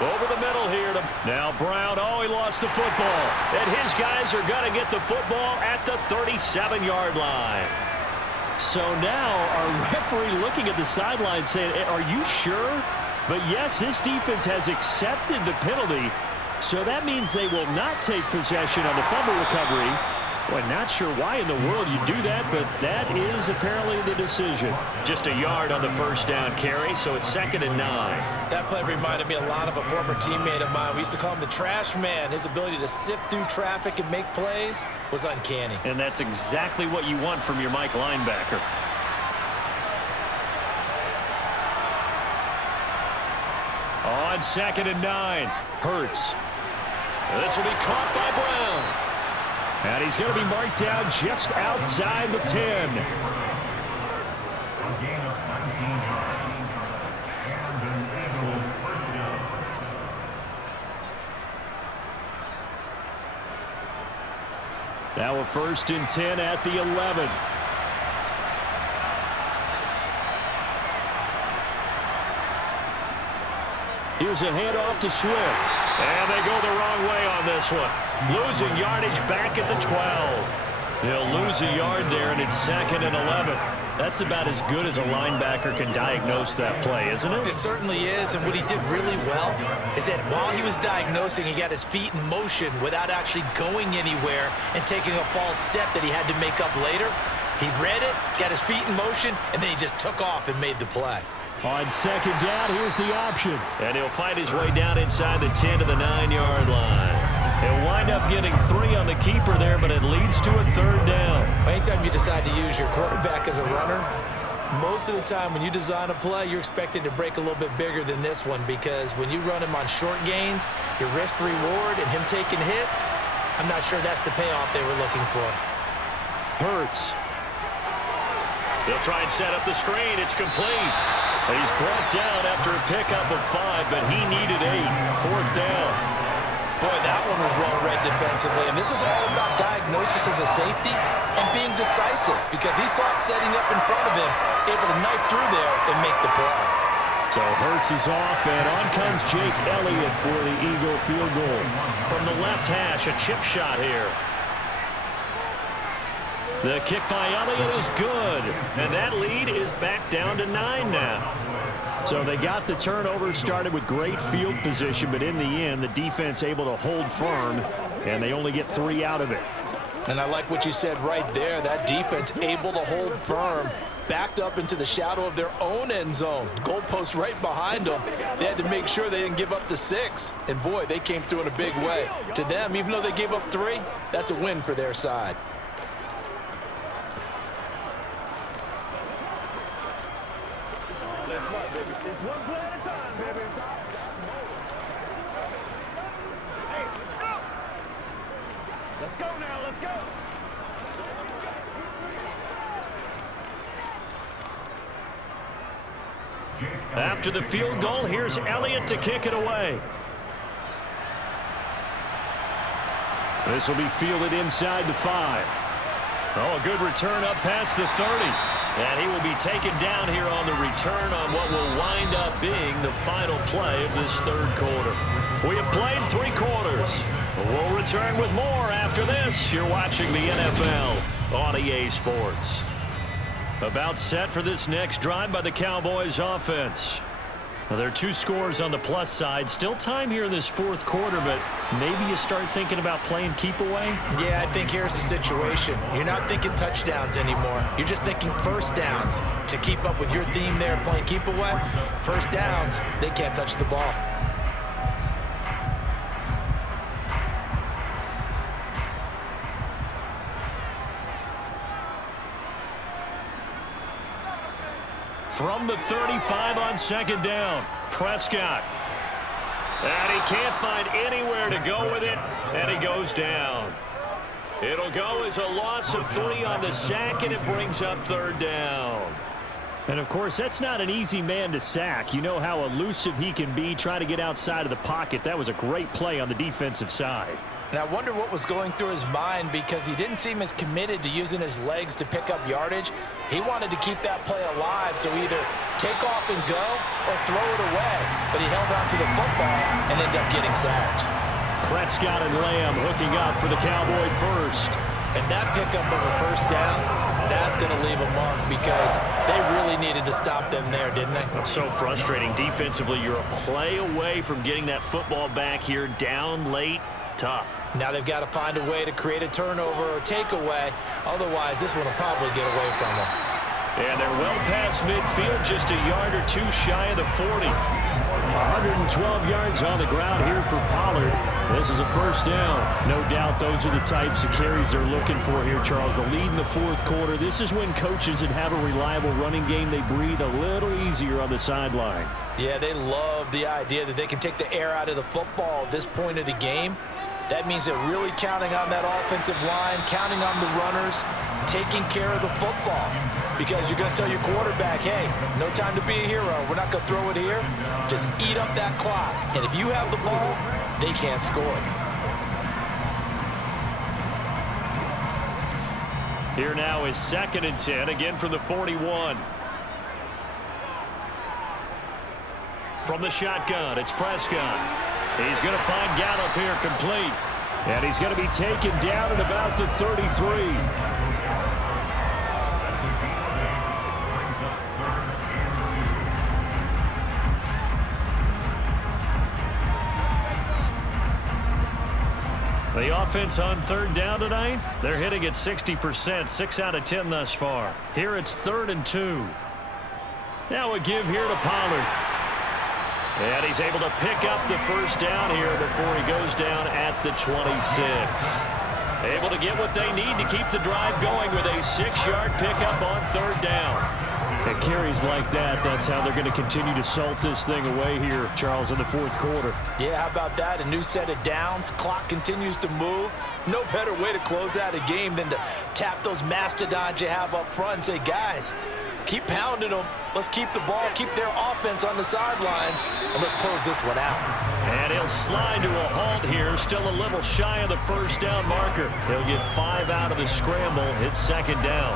Over the middle here. Now Brown, he lost the football. And his guys are going to get the football at the 37-yard line. So now our referee looking at the sideline saying, are you sure? But yes, this defense has accepted the penalty. So that means they will not take possession on the fumble recovery. Boy, not sure why in the world you do that, but that is apparently the decision. Just a yard on the 1st down carry, so it's 2nd and 9. That play reminded me a lot of a former teammate of mine. We used to call him the trash man. His ability to sift through traffic and make plays was uncanny. And that's exactly what you want from your Mike linebacker. On 2nd and 9. Hurts. This will be caught by Brown. And he's going to be marked down just outside the 10. A gain of 19 yards. And an Eagle 1st down. Now a 1st and 10 at the 11. Here's a handoff to Swift. And they go the wrong way on this one. Losing yardage back at the 12. They'll lose a yard there, and it's 2nd and 11. That's about as good as a linebacker can diagnose that play, isn't it? It certainly is, and what he did really well is that while he was diagnosing, he got his feet in motion without actually going anywhere and taking a false step that he had to make up later. He read it, got his feet in motion, and then he just took off and made the play. On 2nd down, here's the option. And he'll fight his way down inside the 10 to the 9-yard line. He'll wind up getting 3 on the keeper there, but it leads to a 3rd down. Anytime you decide to use your quarterback as a runner, most of the time when you design a play, you're expected to break a little bit bigger than this one, because when you run him on short gains, your risk-reward and him taking hits, I'm not sure that's the payoff they were looking for. Hurts. They'll try and set up the screen. It's complete. He's brought down after a pickup of 5, but he needed 8. 4th down. Boy, that one was well read defensively, and this is all about diagnosis as a safety and being decisive, because he saw it setting up in front of him, able to knife through there and make the play. So Hurts is off, and on comes Jake Elliott for the Eagle field goal. From the left hash, a chip shot here. The kick by Elliott is good, and that lead is back down to 9 now. So they got the turnover started with great field position, but in the end, the defense able to hold firm, and they only get 3 out of it. And I like what you said right there. That defense able to hold firm, backed up into the shadow of their own end zone. Goalpost right behind them. They had to make sure they didn't give up the 6. And, boy, they came through in a big way. To them, even though they gave up 3, that's a win for their side. It's one play at a time, baby. Hey, let's go. Let's go now. Let's go. After the field goal, here's Elliott to kick it away. This will be fielded inside the 5. Oh, a good return up past the 30. And he will be taken down here on the return on what will wind up being the final play of this 3rd quarter. We have played 3 quarters. We'll return with more after this. You're watching the NFL on EA Sports. About set for this next drive by the Cowboys offense. Well, there are 2 scores on the plus side. Still time here in this 4th quarter, but maybe you start thinking about playing keep away? Yeah, I think here's the situation. You're not thinking touchdowns anymore. You're just thinking 1st downs. To keep up with your theme there, playing keep away, 1st downs, they can't touch the ball. From the 35 on second down, Prescott. And he can't find anywhere to go with it, and he goes down. It'll go as a loss of 3 on the sack, and it brings up third down. And, of course, that's not an easy man to sack. You know how elusive he can be, trying to get outside of the pocket. That was a great play on the defensive side. And I wonder what was going through his mind, because he didn't seem as committed to using his legs to pick up yardage. He wanted to keep that play alive, so either take off and go or throw it away. But he held on to the football and ended up getting sacked. Prescott and Lamb hooking up for the Cowboy first. And that pickup of a first down, that's going to leave a mark, because they really needed to stop them there, didn't they? So frustrating. Defensively, you're a play away from getting that football back here, down late. Tough. Now they've got to find a way to create a turnover or takeaway. Otherwise, this one will probably get away from them. And they're well past midfield, just a yard or two shy of the 40. 112 yards on the ground here for Pollard. This is a first down. No doubt those are the types of carries they're looking for here, Charles. The lead in the fourth quarter. This is when coaches that have a reliable running game, they breathe a little easier on the sideline. Yeah, they love the idea that they can take the air out of the football at this point of the game. That means they're really counting on that offensive line, counting on the runners, taking care of the football. Because you're going to tell your quarterback, hey, no time to be a hero. We're not going to throw it here. Just eat up that clock. And if you have the ball, they can't score. Here now is 2nd and 10, again from the 41. From the shotgun, it's Prescott. He's going to find Gallup here complete. And he's going to be taken down at about the 33. The offense on third down tonight, they're hitting at 60%, 6 out of 10 thus far. Here it's 3rd and 2. Now a give here to Pollard. And he's able to pick up the first down here before he goes down at the 26. Able to get what they need to keep the drive going with a 6-yard pickup on third down. At carries like that, that's how they're going to continue to salt this thing away here, Charles, in the fourth quarter. Yeah, how about that? A new set of downs. Clock continues to move. No better way to close out a game than to tap those mastodons you have up front and say, guys, keep pounding them. Let's keep the ball, keep their offense on the sidelines, and let's close this one out. And he'll slide to a halt here, still a little shy of the first down marker. He'll get 5 out of the scramble. It's 2nd down.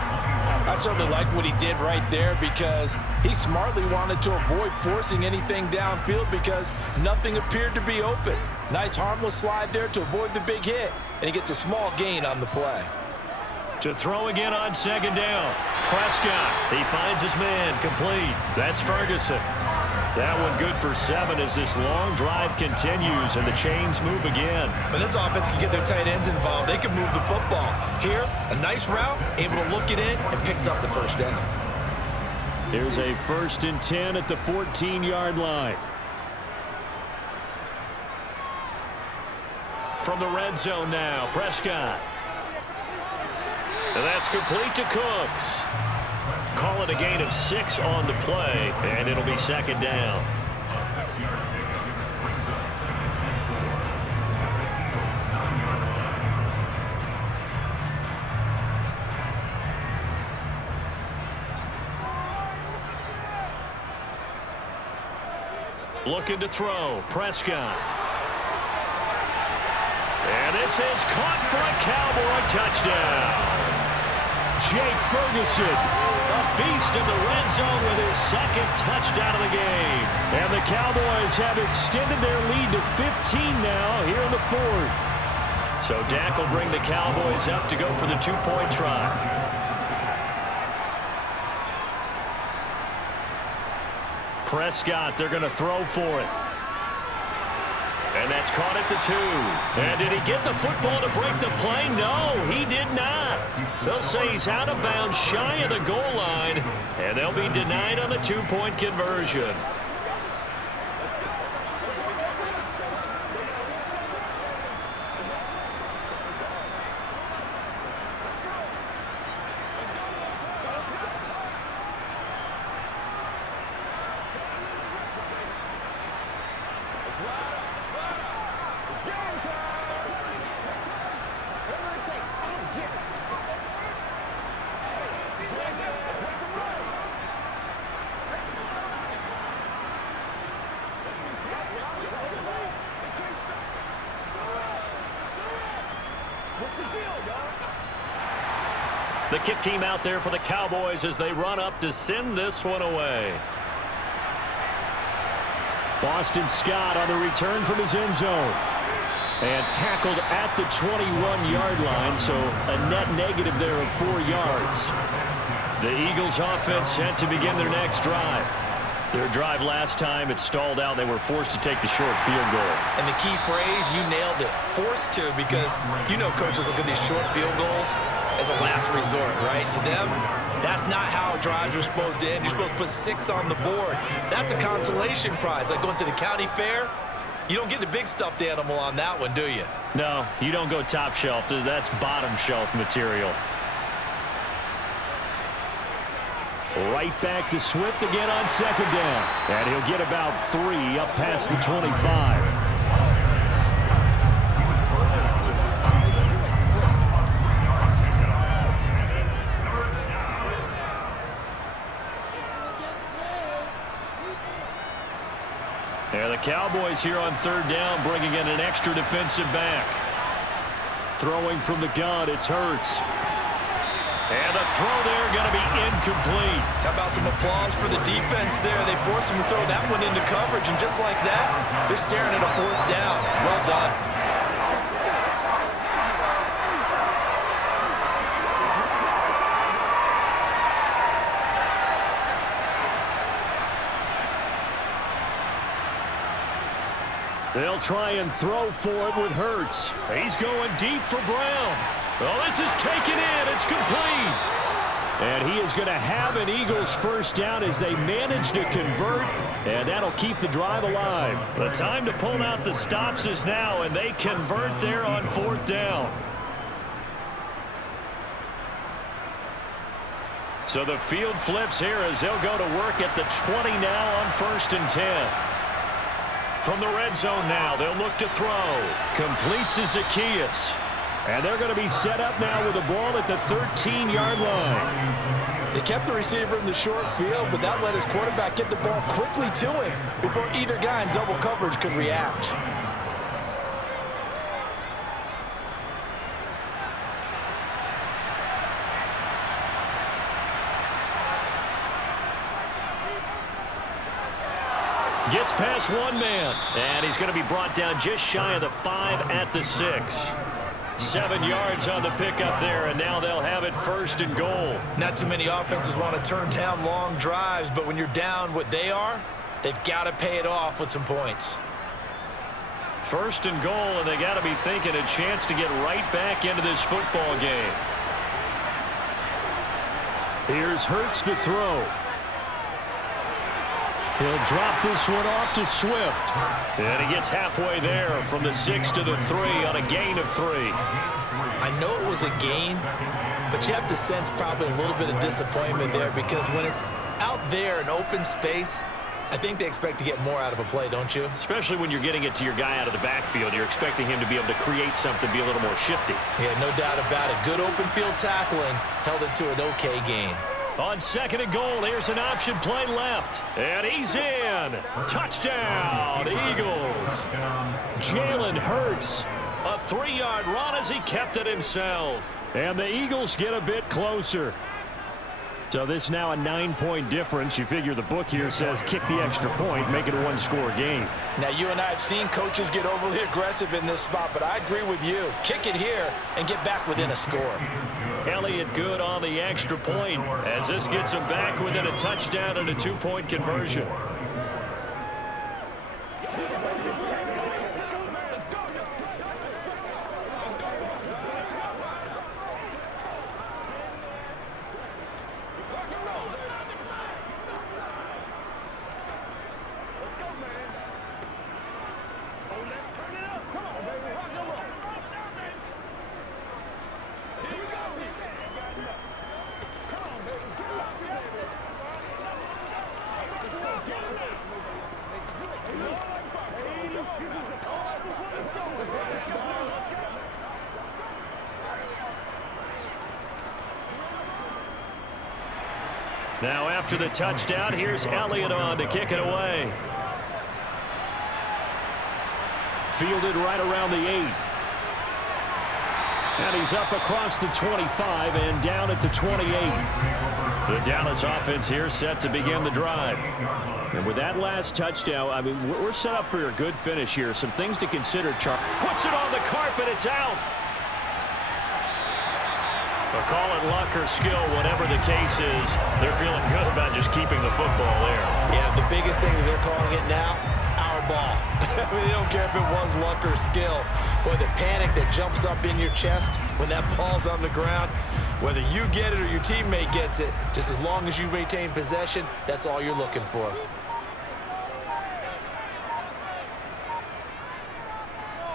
I certainly like what he did right there, because he smartly wanted to avoid forcing anything downfield because nothing appeared to be open. Nice harmless slide there to avoid the big hit, and he gets a small gain on the play. To throw again on 2nd down. Prescott, he finds his man, complete. That's Ferguson. That one good for 7 as this long drive continues and the chains move again. When this offense can get their tight ends involved, they can move the football. Here, a nice route, able to look it in, and picks up the first down. Here's a 1st and 10 at the 14-yard line. From the red zone now, Prescott. And that's complete to Cooks. Call it a gain of 6 on the play, and it'll be 2nd down. Looking to throw, Prescott. And this is caught for a Cowboy touchdown. Jake Ferguson, a beast in the red zone with his 2nd touchdown of the game. And the Cowboys have extended their lead to 15 now here in the 4th. So Dak will bring the Cowboys up to go for the 2-point try. Prescott, they're going to throw for it. And that's caught at the 2. And did he get the football to break the play? No, he did not. They'll say he's out of bounds, shy of the goal line, and they'll be denied on the 2-point conversion. What's the deal, y'all? The kick team out there for the Cowboys as they run up to send this one away. Boston Scott on the return from his end zone. And tackled at the 21-yard line, so a net negative there of 4 yards. The Eagles offense set to begin their next drive. Their drive last time, it stalled out. They were forced to take the short field goal. And the key phrase, you nailed it, forced to, because you know coaches look at these short field goals as a last resort, right? To them, that's not how drives are supposed to end. You're supposed to put 6 on the board. That's a consolation prize. Like going to the county fair, you don't get the big stuffed animal on that one, do you? No, you don't go top shelf. That's bottom shelf material. Right back to Swift again on second down. And he'll get about 3 up past the 25. There the Cowboys here on third down, bringing in an extra defensive back. Throwing from the gun, it's Hurts. And the throw there going to be incomplete. How about some applause for the defense there? They forced him to throw that one into coverage, and just like that, they're staring at a 4th down. Well done. They'll try and throw for it with Hurts. He's going deep for Brown. Oh, this is taken in. It's complete. And he is going to have an Eagles first down as they manage to convert, and that'll keep the drive alive. The time to pull out the stops is now, and they convert there on 4th down. So the field flips here as they'll go to work at the 20 now on 1st and 10. From the red zone now, they'll look to throw. Complete to Zacchaeus. And they're going to be set up now with the ball at the 13-yard line. They kept the receiver in the short field, but that let his quarterback get the ball quickly to him before either guy in double coverage could react. Gets past one man, and he's going to be brought down just shy of the 5 at the 6. 7 yards on the pickup there, and now they'll have it 1st and goal. Not too many offenses want to turn down long drives, but when you're down what they are, they've got to pay it off with some points. 1st and goal, and they got to be thinking a chance to get right back into this football game. Here's Hurts to throw. He'll drop this one off to Swift. And he gets halfway there from the 6 to the 3 on a gain of 3. I know it was a gain, but you have to sense probably a little bit of disappointment there, because when it's out there in open space, I think they expect to get more out of a play, don't you? Especially when you're getting it to your guy out of the backfield. You're expecting him to be able to create something, be a little more shifty. Yeah, no doubt about it. Good open field tackling held it to an okay gain. On 2nd and goal, here's an option play left. And he's in. Touchdown, Eagles. Jalen Hurts. A 3-yard run as he kept it himself. And the Eagles get a bit closer. So this now a 9-point difference. You figure the book here says kick the extra point, make it a 1-score game. Now, you and I have seen coaches get overly aggressive in this spot, but I agree with you. Kick it here and get back within a score. Elliott good on the extra point as this gets him back within a touchdown and a 2-point conversion. Now after the touchdown, here's Elliott on to kick it away. Fielded right around the 8. And he's up across the 25 and down at the 28. The Dallas offense here set to begin the drive. And with that last touchdown, I mean, we're set up for a good finish here. Some things to consider, Charles. Puts it on the carpet. It's out. But call it luck or skill, whatever the case is, they're feeling good about just keeping the football there. Yeah, the biggest thing that they're calling it now, our ball. I mean, they don't care if it was luck or skill. But the panic that jumps up in your chest when that ball's on the ground, whether you get it or your teammate gets it, just as long as you retain possession, that's all you're looking for.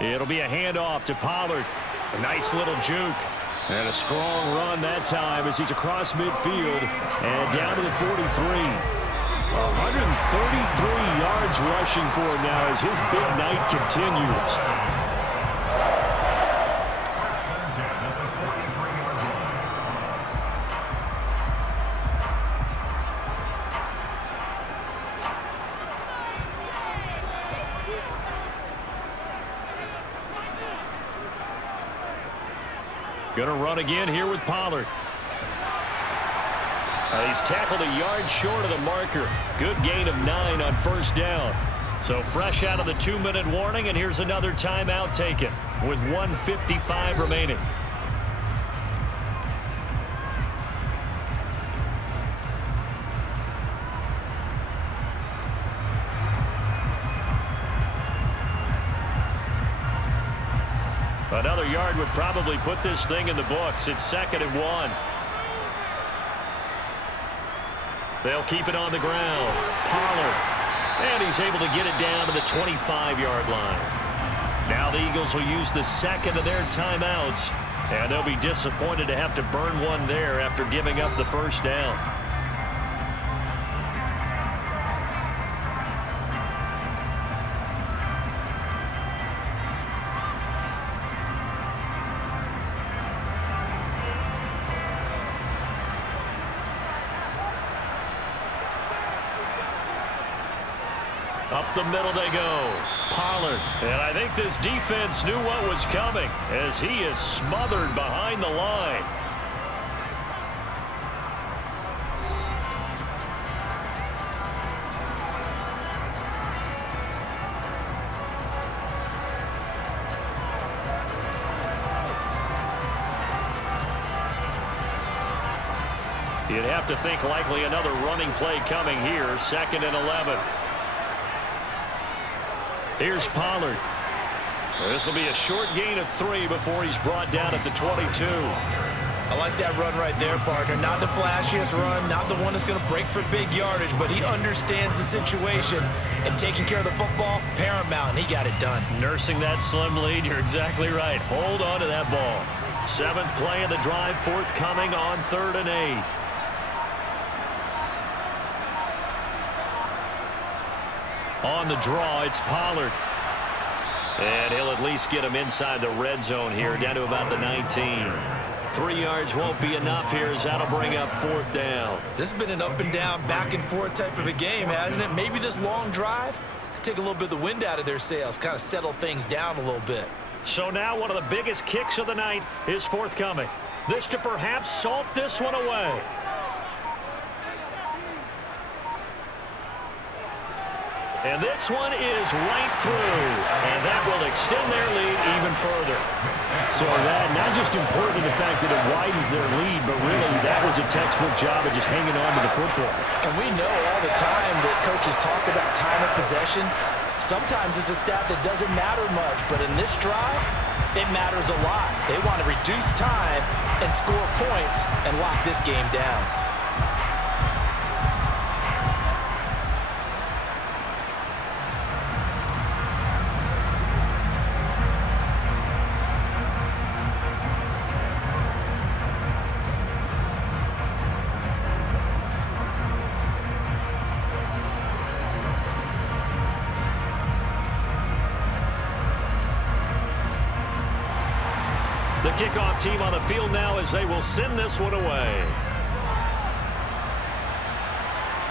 It'll be a handoff to Pollard. A nice little juke. And a strong run that time as he's across midfield and down to the 43. 133 yards rushing for him now as his big night continues. Gonna run again here with Pollard. He's tackled a yard short of the marker. Good gain of 9 on first down. So fresh out of the 2-minute warning, and here's another timeout taken with 1:55 remaining. Another yard would probably put this thing in the books. It's 2nd and 1. They'll keep it on the ground. Pollard. And he's able to get it down to the 25-yard line. Now the Eagles will use the second of their timeouts. And they'll be disappointed to have to burn one there after giving up the first down. Up the middle they go. Pollard. And I think this defense knew what was coming as he is smothered behind the line. You'd have to think likely another running play coming here. 2nd and 11. Here's Pollard. This will be a short gain of 3 before he's brought down at the 22. I like that run right there, partner. Not the flashiest run, not the one that's going to break for big yardage, but he understands the situation, and taking care of the football, paramount, and he got it done. Nursing that slim lead, you're exactly right. Hold on to that ball. 7th play of the drive, forthcoming on 3rd and 8. On the draw, it's Pollard. And he'll at least get him inside the red zone here, down to about the 19. 3 yards won't be enough here as that'll bring up 4th down. This has been an up and down, back and forth type of a game, hasn't it? Maybe this long drive could take a little bit of the wind out of their sails, kind of settle things down a little bit. So now one of the biggest kicks of the night is forthcoming. This to perhaps salt this one away. And this one is right through. And that will extend their lead even further. So that not just important in the fact that it widens their lead, but really that was a textbook job of just hanging on to the football. And we know all the time that coaches talk about time of possession. Sometimes it's a stat that doesn't matter much, but in this drive, it matters a lot. They want to reduce time and score points and lock this game down. The kickoff team on the field now as they will send this one away.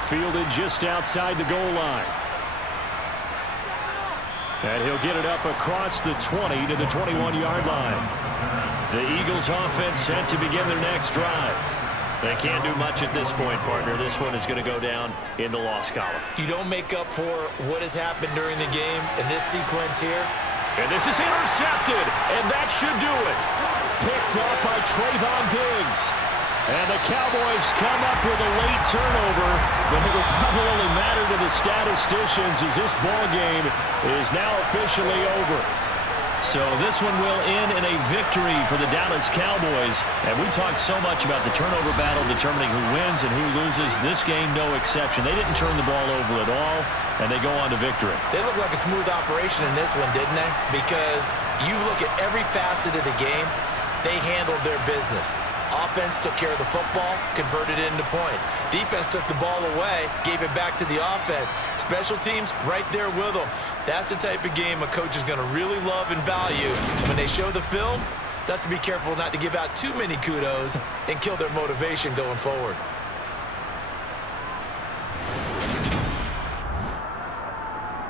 Fielded just outside the goal line. And he'll get it up across the 20 to the 21-yard line. The Eagles offense set to begin their next drive. They can't do much at this point, partner. This one is going to go down in the loss column. You don't make up for what has happened during the game in this sequence here. And this is intercepted, and that should do it. Picked up by Trayvon Diggs. And the Cowboys come up with a late turnover, but it will probably only matter to the statisticians as this ball game is now officially over. So this one will end in a victory for the Dallas Cowboys. And we talked so much about the turnover battle determining who wins and who loses. This game, no exception. They didn't turn the ball over at all, and they go on to victory. They look like a smooth operation in this one, didn't they? Because you look at every facet of the game, they handled their business. Offense took care of the football, converted it into points. Defense took the ball away, gave it back to the offense. Special teams right there with them. That's the type of game a coach is going to really love and value. When they show the film, they have to be careful not to give out too many kudos and kill their motivation going forward.